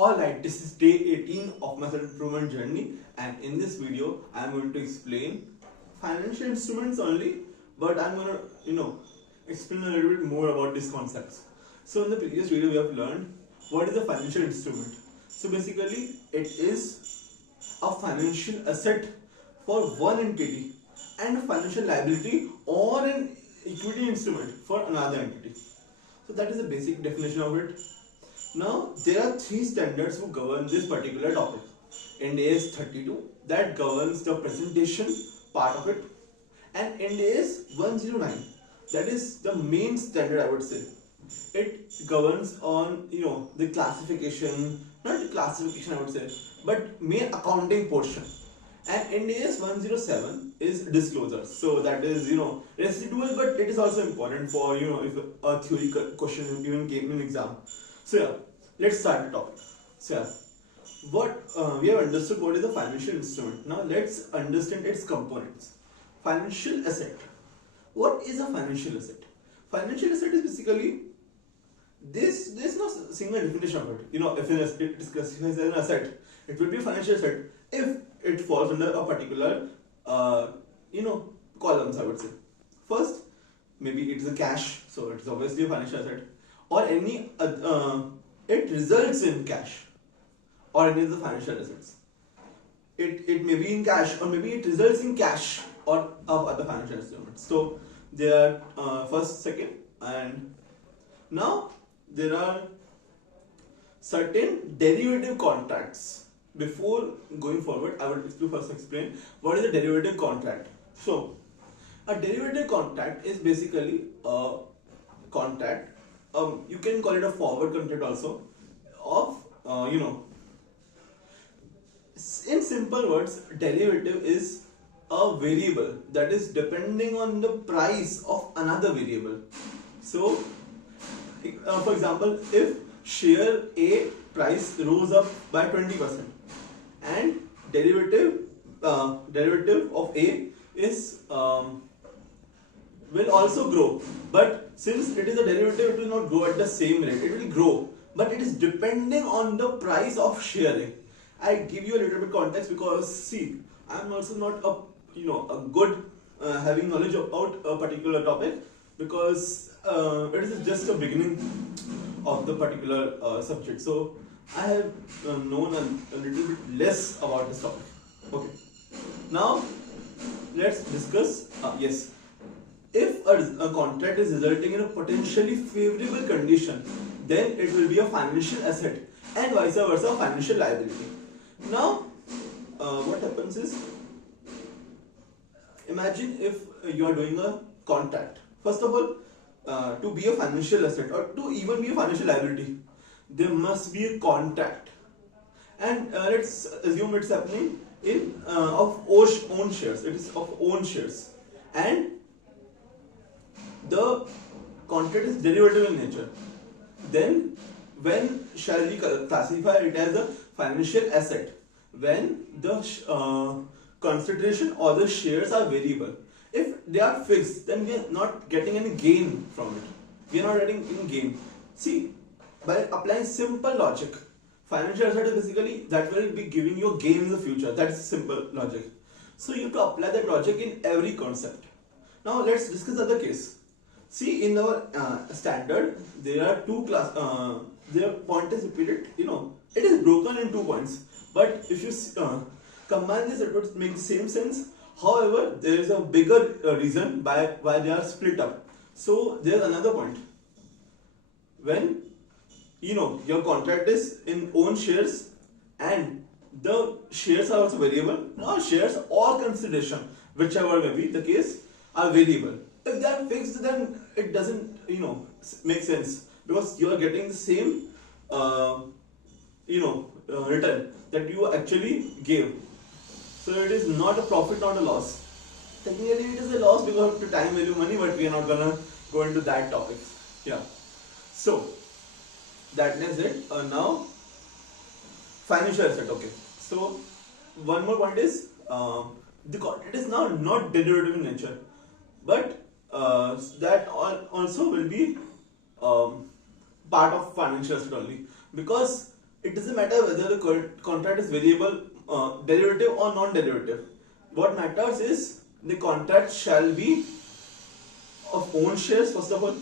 Alright, this is day 18 of my self-improvement journey, and in this video I am going to explain financial instruments only, but I'm going to explain a little bit more about these concepts. So in the previous video we have learned what is a financial instrument. So basically it is a financial asset for one entity and a financial liability or an equity instrument for another entity. So that is the basic definition of it. Now there are three standards who govern this particular topic. Ind AS 32 that governs the presentation part of it, and Ind AS 109 that is the main standard, I would say. It governs on the classification, not the classification I would say, but main accounting portion. And Ind AS 107 is disclosure. So that is residual, but it is also important for if a theory question even came in exam. So yeah, let's start the topic. So yeah, what we have understood what is a financial instrument. Now let's understand its components. Financial asset. What is a financial asset? Financial asset is basically there's no single definition of it. If it is classified as an asset, it will be a financial asset if it falls under a particular columns, I would say. First, maybe it is a cash, so it is obviously a financial asset, or any it results in cash, or any of the financial assets. It may be in cash, or maybe it results in cash or of other financial instruments. So there are first, second, and now there are certain derivative contracts. Before going forward, I will first explain what is a derivative contract. So a derivative contract is basically a contract, you can call it a forward contract also, of in simple words, derivative is a variable that is depending on the price of another variable. So for example, if share A price rose up by 20% and derivative of A is will also grow, but since it is a derivative, it will not grow at the same rate. It will grow, but it is depending on the price of share A. I give you a little bit context because see, I am also not a good having knowledge about a particular topic, because it is just a beginning of the particular subject. So I have known a little bit less about this topic. Okay, now let's discuss. Yes, if a contract is resulting in a potentially favorable condition, then it will be a financial asset, and vice versa, a financial liability. Now what happens is, imagine if you are doing a contract. First of all, to be a financial asset or to even be a financial liability, there must be a contract, and let's assume it's happening in of own shares. It is of own shares, and the contract is derivative in nature. Then when shall we classify it as a financial asset? When the consideration or the shares are variable. If they are fixed, then we are not getting any gain from it. We are not getting any gain. See, by applying simple logic, financial asset is basically that will be giving you a gain in the future. That's simple logic. So you have to apply that logic in every concept. Now let's discuss other case. See, in our standard, there are two class. Their point is repeated. It is broken in 2 points. But if you combine this, it would make the same sense. However, there is a bigger reason why they are split up. So there is another point. When your contract is in own shares and the shares are also variable, or shares or consideration, whichever may be the case, are variable. If they are fixed, then it doesn't make sense, because you are getting the same return that you actually gave. So it is not a profit, not a loss. Technically it is a loss because of the time value money, but we are not gonna go into that topic. Yeah. So that is it. Now financial asset. Okay. So one more point is the contract is now not derivative in nature, but that also will be part of financial asset only, because it doesn't matter whether the contract is variable, derivative or non-derivative. What matters is the contract shall be of own shares first of all,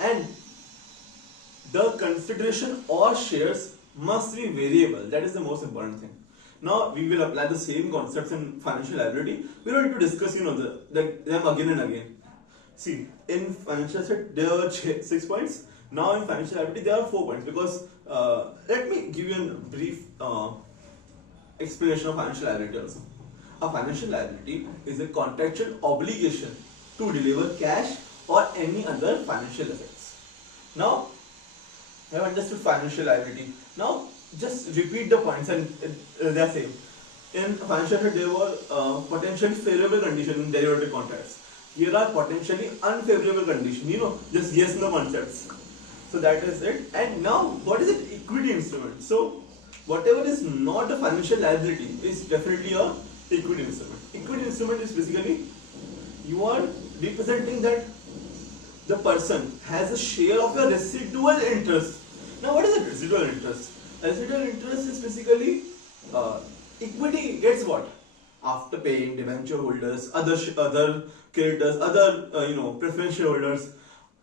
and the consideration or shares must be variable. That is the most important thing. Now we will apply the same concepts in financial liability. We don't need to discuss, them again and again. See, in financial asset there are 6 points. Now in financial liability there are 4 points, because let me give you a brief explanation of financial liability also. A financial liability is a contractual obligation to deliver cash or any other financial assets. Now, you have understood financial liability. Now, just repeat the points and they are same. In financial asset, there were potentially favorable conditions in derivative contracts. Here are potentially unfavorable conditions. Just yes no concepts. So that is it. And now, what is it? Equity instrument. So, whatever is not a financial liability is definitely a equity instrument. Equity instrument is basically you are representing that the person has a share of your residual interest. Now, what is a residual interest? Residual interest is basically equity gets what? After paying debenture holders, other creditors, other preferential holders,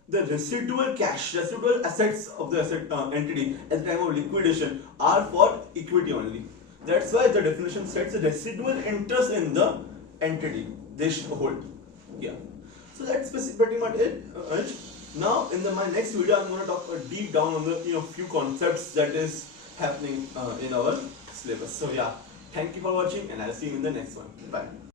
the residual cash, residual assets of the asset entity at the time of liquidation are for equity only. That's why the definition states a residual interest in the entity they should hold. Yeah. So that's pretty much it. Now in my next video, I'm going to talk deep down on the few concepts that is happening in our syllabus. So yeah, thank you for watching, and I'll see you in the next one. Bye.